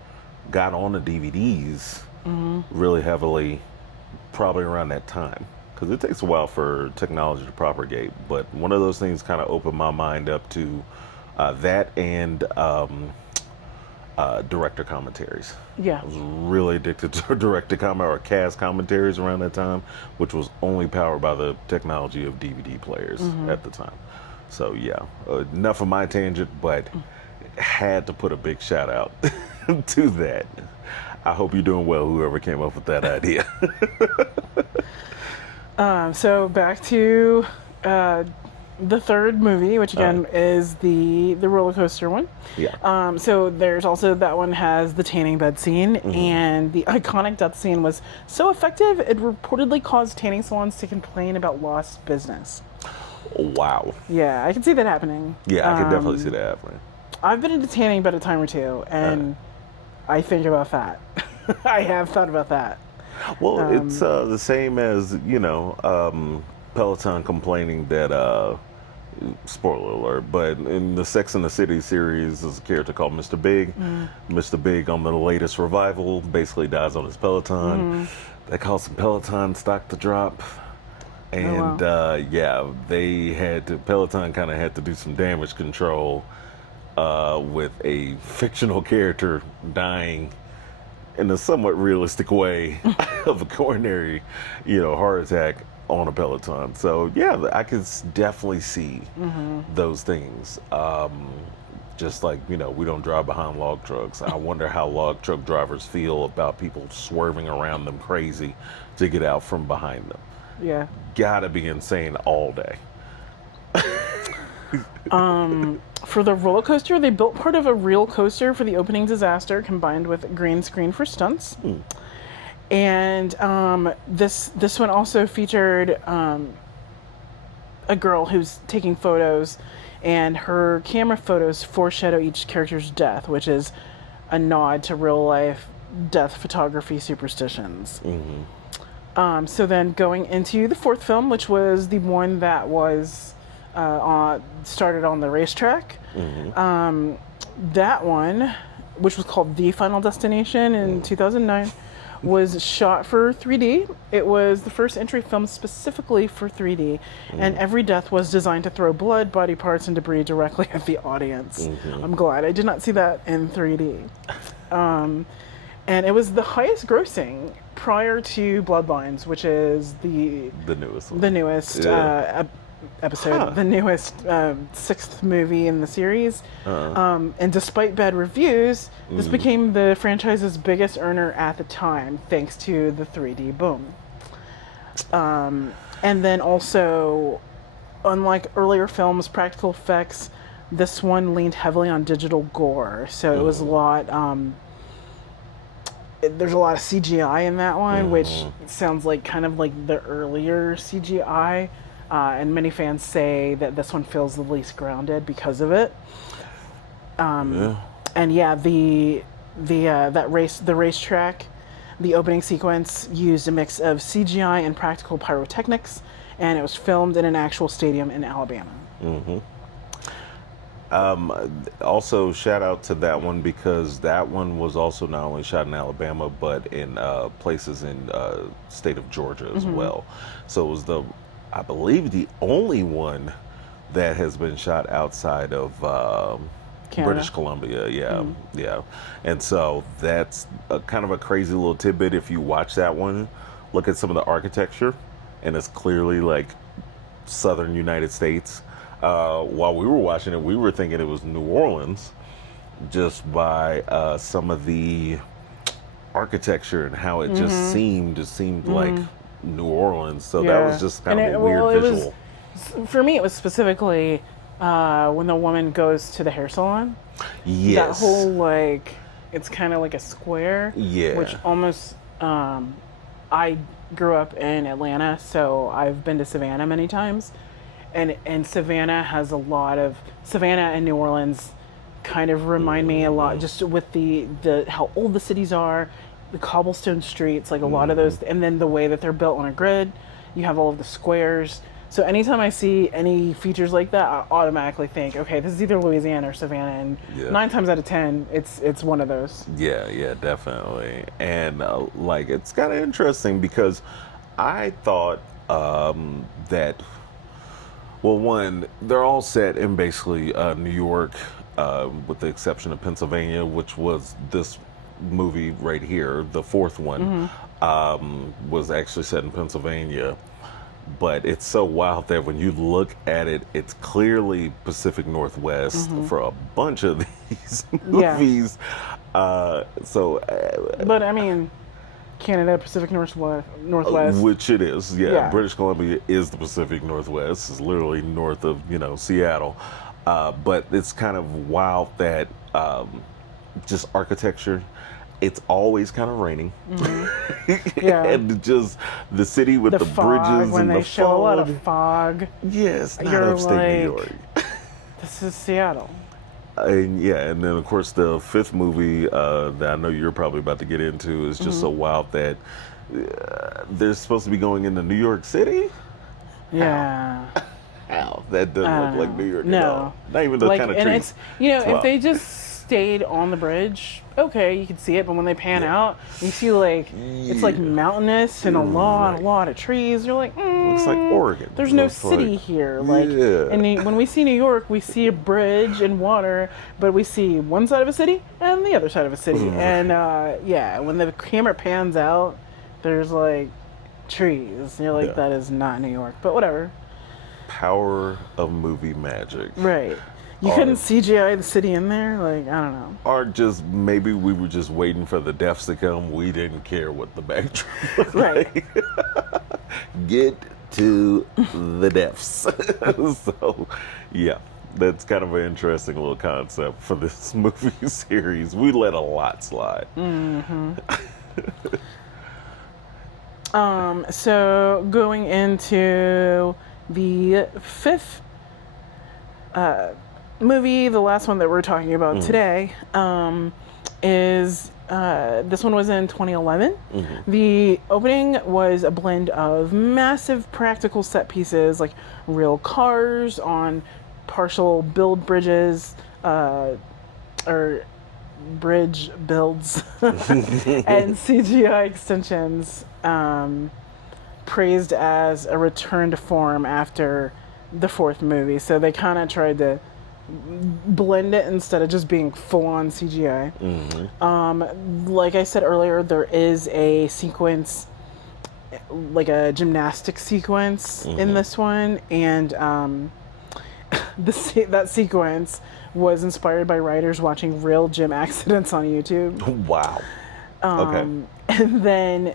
got on the DVDs really heavily probably around that time, because it takes a while for technology to propagate. But one of those things kind of opened my mind up to that and director commentaries. I was really addicted to director comment or cast commentaries around that time, which was only powered by the technology of DVD players at the time. So yeah, enough of my tangent, but had to put a big shout out to that. I hope you're doing well, whoever came up with that idea. So back to the third movie, which again is the roller coaster one. So there's also, that one has the tanning bed scene, and the iconic death scene was so effective it reportedly caused tanning salons to complain about lost business. Wow. Yeah, I can see that happening. Yeah, I can definitely see that happening. I've been into tanning bed a time or two, and I think about that. I have thought about that. Well, it's the same as, Peloton complaining that, spoiler alert, but in the Sex and the City series, there's a character called Mr. Big. Mr. Big on the latest revival basically dies on his Peloton. That caused some Peloton stock to drop. And they had to, Peloton kind of had to do some damage control with a fictional character dying in a somewhat realistic way of a coronary, heart attack on a Peloton. So yeah, I could definitely see those things. Just like, we don't drive behind log trucks. I wonder how log truck drivers feel about people swerving around them crazy to get out from behind them. Yeah. Gotta be insane all day. For the roller coaster, they built part of a real coaster for the opening disaster, combined with a green screen for stunts. And this one also featured a girl who's taking photos, and her camera photos foreshadow each character's death, which is a nod to real life death photography superstitions. So then going into the fourth film, which was the one that was started on the racetrack, that one, which was called The Final Destination in 2009, was shot for 3D. It was the first entry film specifically for 3D, and every death was designed to throw blood, body parts, and debris directly at the audience. I'm glad I did not see that in 3D. And it was the highest grossing prior to Bloodlines, which is the newest one. The newest episode, the newest sixth movie in the series. And despite bad reviews, this became the franchise's biggest earner at the time, thanks to the 3D boom. And then also, unlike earlier films, practical effects, this one leaned heavily on digital gore. So it was a lot... there's a lot of CGI in that one, which sounds like kind of like the earlier CGI. And many fans say that this one feels the least grounded because of it. And yeah, the racetrack, the opening sequence used a mix of CGI and practical pyrotechnics, and it was filmed in an actual stadium in Alabama. Also, shout out to that one because that one was also not only shot in Alabama, but in places in state of Georgia as well. So it was I believe the only one that has been shot outside of British Columbia. Yeah. And so that's kind of a crazy little tidbit. If you watch that one, look at some of the architecture, and it's clearly like southern United States. While we were watching it, we were thinking it was New Orleans just by some of the architecture and how it just seemed like New Orleans. So that was just kind of a weird visual. For me, it was specifically when the woman goes to the hair salon. Yes. That whole, like, it's kind of like a square. Yeah. Which almost, I grew up in Atlanta, so I've been to Savannah many times. And Savannah has a lot of, Savannah and New Orleans kind of remind me a lot, just with the how old the cities are, the cobblestone streets, like a lot of those, and then the way that they're built on a grid. You have all of the squares. So anytime I see any features like that, I automatically think, okay, this is either Louisiana or Savannah, and 9 times out of 10, it's one of those. Yeah, definitely. And like, it's kind of interesting because I thought that, well, one, they're all set in basically New York, with the exception of Pennsylvania, which was this movie right here. The fourth one was actually set in Pennsylvania. But it's so wild that when you look at it, it's clearly Pacific Northwest for a bunch of these movies. But I mean, Canada, Pacific Northwest. Which it is, yeah. British Columbia is the Pacific Northwest. It's literally north of, Seattle. But it's kind of wild that just architecture, it's always kind of raining. And just the city with the bridges when and they the show fog. a lot of fog. Yes, not you're upstate like, New York. This is Seattle. And then of course the fifth movie that I know you're probably about to get into is just so wild that they're supposed to be going into New York City. Yeah. How? That doesn't look like New York at all. Not even the kind of and trees. it's if they just stayed on the bridge, okay, you could see it, but when they pan out, you see it's like mountainous and a lot of trees. You're like, looks like Oregon. There's no city here. And when we see New York, we see a bridge and water, but we see one side of a city and the other side of a city. And when the camera pans out, there's like trees. And you're like, that is not New York, but whatever. Power of movie magic. Right. You couldn't CGI the city in there? Like, I don't know. Or just, maybe we were just waiting for the deaths to come. We didn't care what the backdrop looked like. Get to the deaths. So, yeah. That's kind of an interesting little concept for this movie series. We let a lot slide. So, going into The fifth movie, the last one that we're talking about today, is this one was in 2011. The opening was a blend of massive practical set pieces, like real cars on partial build bridges, or bridge builds, and CGI extensions, praised as a return to form after the fourth movie. So they kind of tried to blend it instead of just being full-on CGI. Like I said earlier, there is a sequence, like a gymnastics sequence in this one, and that sequence was inspired by writers watching real gym accidents on YouTube. Wow. Okay. And then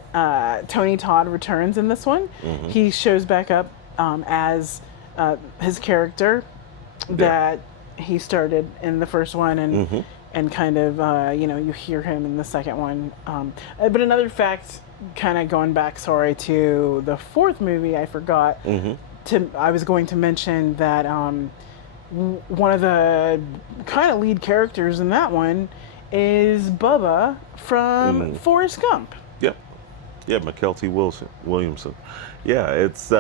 Tony Todd returns in this one. He shows back up as his character that he started in the first one, and kind of you hear him in the second one. But another fact, kind of going back, to the fourth movie, I forgot. I was going to mention that one of the kind of lead characters in that one is Bubba from Forrest Gump. Yep. Yeah, McKelty Williamson. Yeah, it's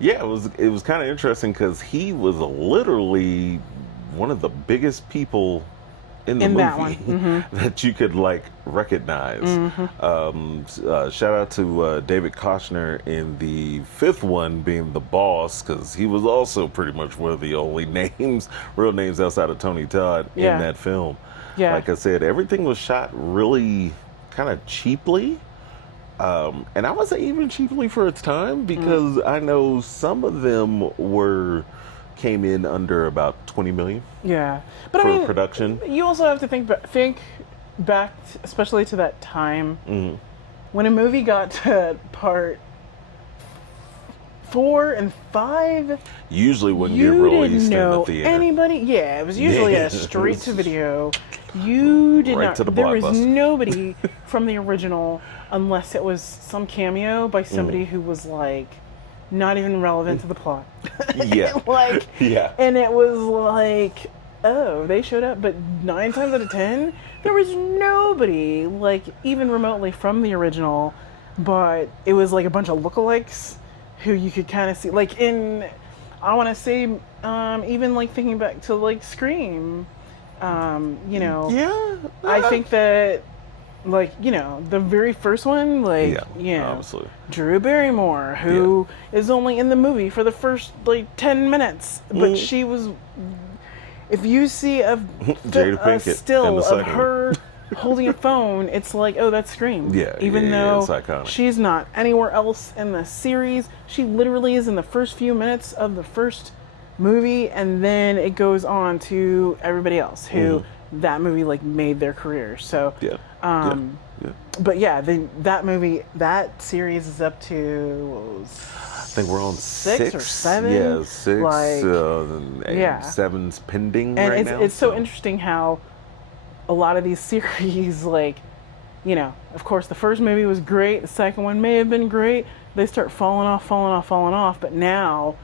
it was kind of interesting because he was literally one of the biggest people in the movie that you could recognize. Shout out to David Kochner in the fifth one being the boss, because he was also pretty much one of the only real names outside of Tony Todd in that film. Like I said, everything was shot really kind of cheaply. And I would say even cheaply for its time, because I know some of them came in under about 20 million. Yeah, but for production. You also have to think back, especially to that time when a movie got to part 4 and 5. Usually wouldn't get released in the theater. Anybody? Yeah, it was usually a straight to video. You did right not. To the there was blockbuster. Nobody from the original, unless it was some cameo by somebody who was not even relevant to the plot. Yeah. And it was oh, they showed up, but 9 times out of 10, there was nobody even remotely from the original, but it was a bunch of lookalikes who you could kind of see, I want to say, even thinking back to Scream, Yeah. I think that the very first one, obviously. Drew Barrymore, who is only in the movie for the first 10 minutes, but she was. If you see a still of her holding a phone, it's oh, that's Scream. Even though it's iconic. She's not anywhere else in the series. She literally is in the first few minutes of the first movie, and then it goes on to everybody else who that movie made their career. So but that series is up to I think we're on 6 or 7. Yeah, 6. And 7's pending and now. It's so interesting how a lot of these series, of course, the first movie was great. The second one may have been great. They start falling off. But now,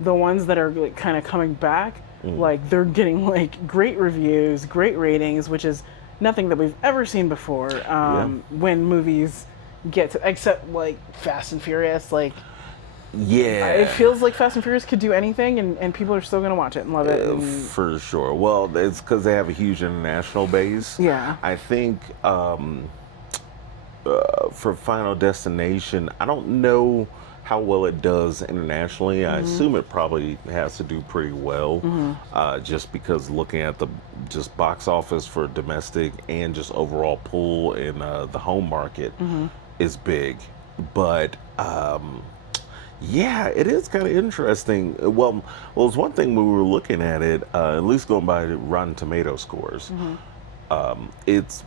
the ones that are kind of coming back, they're getting great reviews, great ratings, which is nothing that we've ever seen before. When movies get to, except Fast and Furious, it feels like Fast and Furious could do anything, and people are still going to watch it and love it. For sure. Well, it's because they have a huge international base. Yeah. I think for Final Destination, I don't know how well it does internationally. I assume it probably has to do pretty well, just because looking at the just box office for domestic and just overall pull in the home market is big. But it is kind of interesting. Well, it's one thing when we were looking at it, at least going by Rotten Tomato scores. It's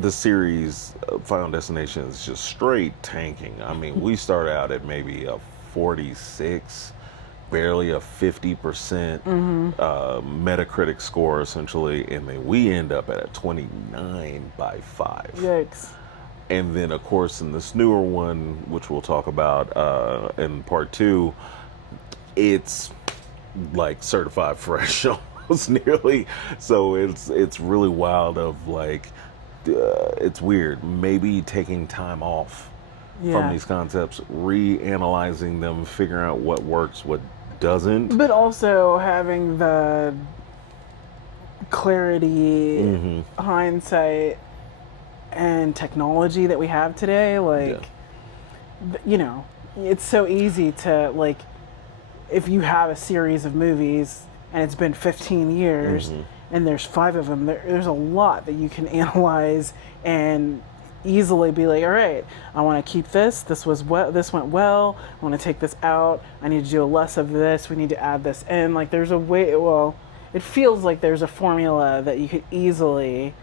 the series Final Destination is just straight tanking. I mean, we start out at maybe a 46, barely a 50% Metacritic score essentially, and then we end up at a 29 by 5. Yikes. And then, of course, in this newer one, which we'll talk about in part 2, it's like certified fresh almost nearly. So it's really wild of like, it's weird. Maybe taking time off from these concepts, reanalyzing them, figuring out what works, what doesn't. But also having the clarity, hindsight, and technology that we have today. Like, you know, it's so easy to, like, if you have a series of movies and it's been 15 years and there's 5 of them, there's a lot that you can analyze and easily be like, all right, I want to keep this. This went well. I want to take this out. I need to do less of this. We need to add this in. Like, there's a way. Well, it feels like there's a formula that you could easily,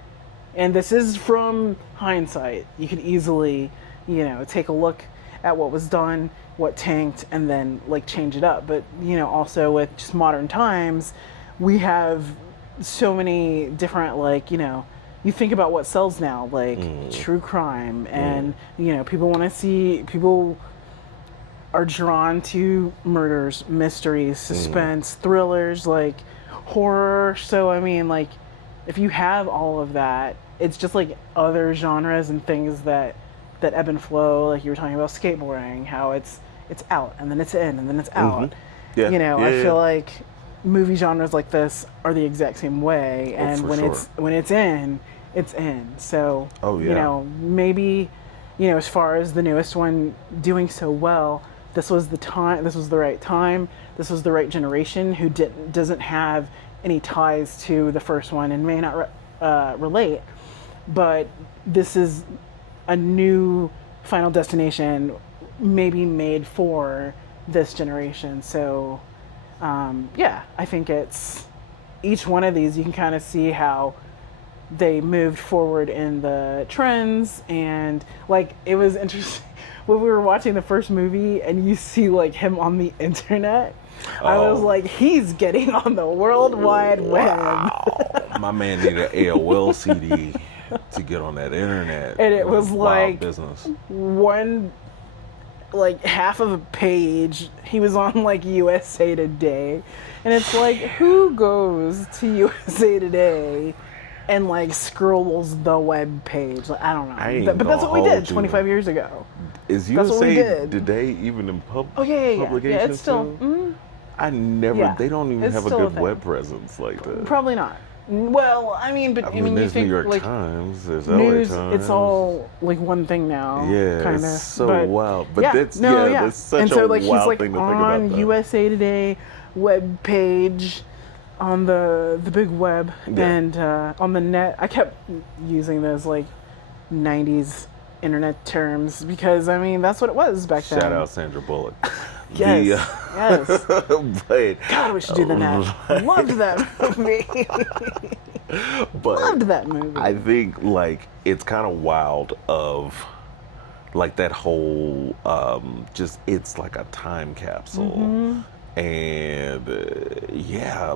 and this is from hindsight, you could easily, you know, take a look at what was done, what tanked, and then like change it up. But, you know, also with just modern times, we have so many different, like, you know, you think about what sells now, like true crime, and you know, people are drawn to murders, mysteries, suspense, thrillers, like horror. So I mean, like, if you have all of that, it's just like other genres and things that ebb and flow. Like you were talking about skateboarding, how it's out and then it's in and then it's out. Yeah. You know, I feel like movie genres like this are the exact same way, and when it's in, it's in. So you know, maybe, you know, as far as the newest one doing so well, this was the time, this was the right time, this was the right generation who doesn't have any ties to the first one and may not relate, but this is a new Final Destination, maybe made for this generation. So I think it's each one of these, you can kind of see how they moved forward in the trends. And like, it was interesting when we were watching the first movie and you see like him on the internet. I was like, he's getting on the World Wide Web. My man needed an AOL CD to get on that internet. And it was like business. One, like half of a page, he was on like USA Today. And it's like, who goes to USA Today and like scrolls the web page? Like, I don't know. But that's what we did 25 years ago. Is USA Today even in publication? Yeah, it's still. I never. They don't even have a good web presence like that. Probably not. Well, I mean, but I mean, there's you think New York like Times, there's news, LA Times. it's all like one thing now. Yeah, kinda. It's so wild. But that's such and so, a like, wild he's like thing to think about. On USA Today web page, on the big web, and on the net. I kept using those like 90s internet terms because I mean that's what it was back then. Shout out Sandra Bullock. Yes. But God, we should do the net. Loved that movie. But loved that movie. I think like it's kind of wild of like that whole just it's like a time capsule. And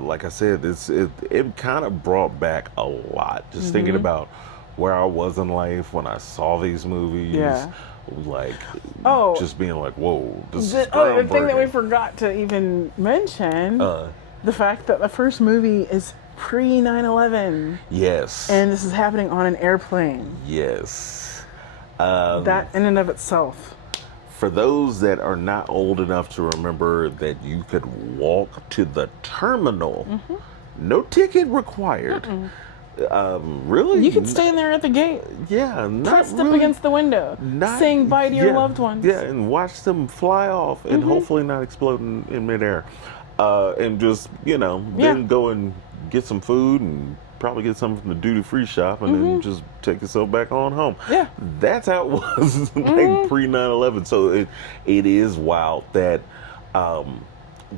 like I said, it kind of brought back a lot. Just thinking about where I was in life when I saw these movies. Like, just being like, whoa, this is the thing that we forgot to even mention, the fact that the first movie is pre 9/11. Yes. And this is happening on an airplane. Yes. That in and of itself. For those that are not old enough to remember that you could walk to the terminal, no ticket required. Really? You could stand there at the gate. Yeah, pressed up against the window, saying bye to your loved ones. Yeah, and watch them fly off and hopefully not explode in midair. And just, then go and get some food and probably get something from the duty-free shop and then just take yourself back on home. Yeah. That's how it was like pre 9/11. So it is wild that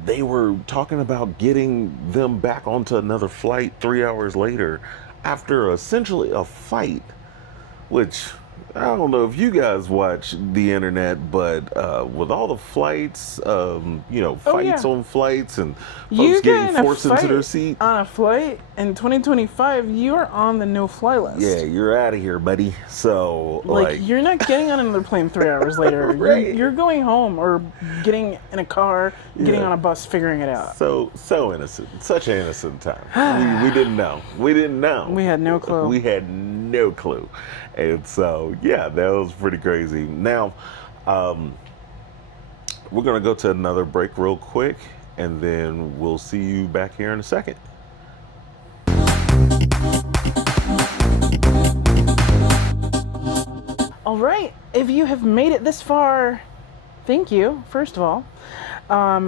they were talking about getting them back onto another flight 3 hours later after essentially a fight, which I don't know if you guys watch the internet, but with all the flights, fights on flights and folks You get getting in a forced into their fight seat. on a flight in 2025, you are on the no-fly list. Yeah, you're out of here, buddy. So, Like, you're not getting on another plane 3 hours later. Right. You're going home or getting in a car, getting Yeah. on a bus, figuring it out. so innocent. Such an innocent time. We didn't know. We didn't know. We had no clue. We had no clue. And so, yeah, that was pretty crazy. Now, we're going to go to another break real quick, and then we'll see you back here in a second. All right, if you have made it this far, thank you, first of all.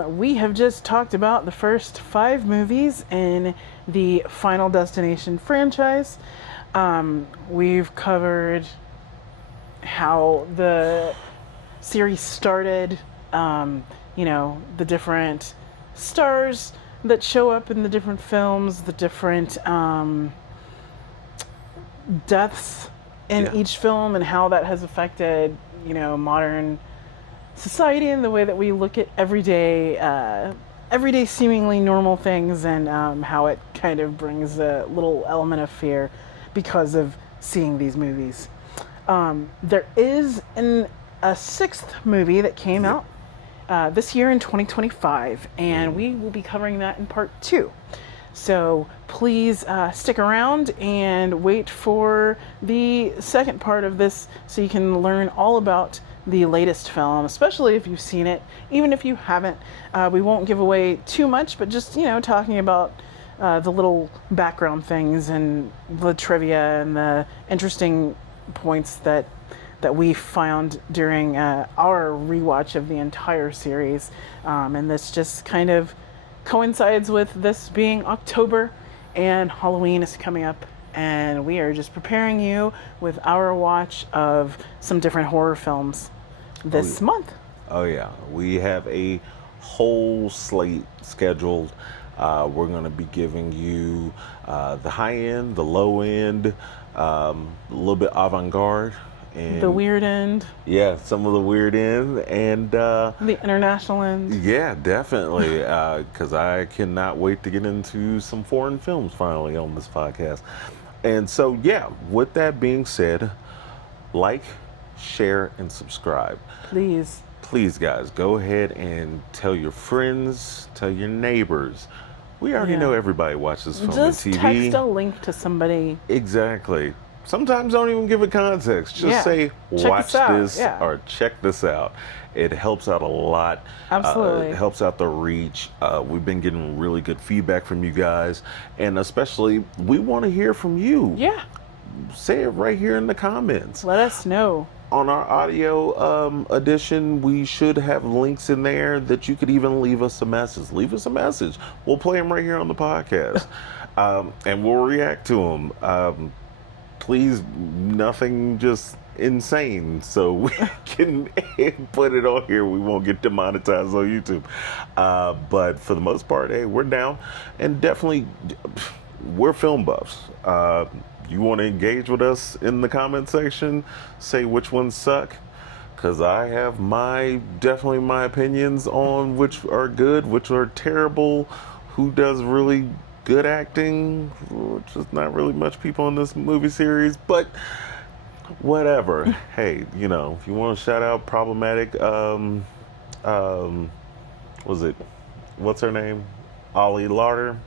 We have just talked about the first 5 movies in the Final Destination franchise. We've covered how the series started, the different stars that show up in the different films, the different deaths in each film, and how that has affected, modern society and the way that we look at everyday seemingly normal things, and how it kind of brings a little element of fear because of seeing these movies. There is a 6th movie that came out this year in 2025, and we will be covering that in part 2. So please stick around and wait for the second part of this so you can learn all about the latest film, especially if you've seen it. Even if you haven't, we won't give away too much, but just, talking about the little background things and the trivia and the interesting points that we found during our rewatch of the entire series. And this just kind of coincides with this being October, and Halloween is coming up, and we are just preparing you with our watch of some different horror films this month. Oh yeah, we have a whole slate scheduled. We're going to be giving you the high end, the low end, a little bit avant-garde, and The weird end. Yeah, some of the weird end, and The international end. yeah, definitely, because I cannot wait to get into some foreign films finally on this podcast. And so, yeah, with that being said, like, share, and subscribe. Please. Please, guys, go ahead and tell your friends, tell your neighbors. We already know everybody watches film Just and TV. text a link to somebody. Exactly. Sometimes don't even give it context. Just say, watch this or check this out. It helps out a lot. Absolutely. It helps out the reach. We've been getting really good feedback from you guys. And especially, we want to hear from you. Yeah. Say it right here in the comments. Let us know. On our audio edition, we should have links in there that you could even leave us a message. Leave us a message. We'll play them right here on the podcast. And we'll react to them. Please, nothing just insane, so we can put it on here. We won't get demonetized on YouTube. But for the most part, hey, we're down. And definitely, we're film buffs. You want to engage with us in the comment section? Say which ones suck, because I have definitely my opinions on which are good, which are terrible, who does really good acting, which is not really much people in this movie series, but whatever. Hey, if you want to shout out problematic, what's her name? Ollie Larder.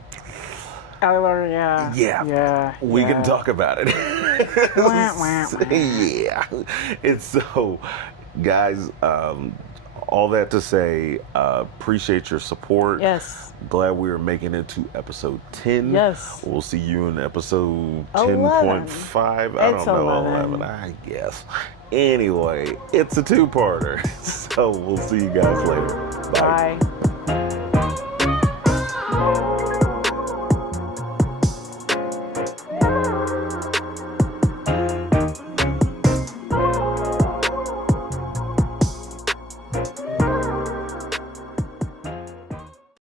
Yeah. We can talk about it. Yeah. And so, guys, all that to say, appreciate your support. Yes. Glad we are making it to episode 10. Yes. We'll see you in episode 10.5. I don't know, 11, I guess. Anyway, it's a 2-parter. So we'll see you guys later. Bye. Bye.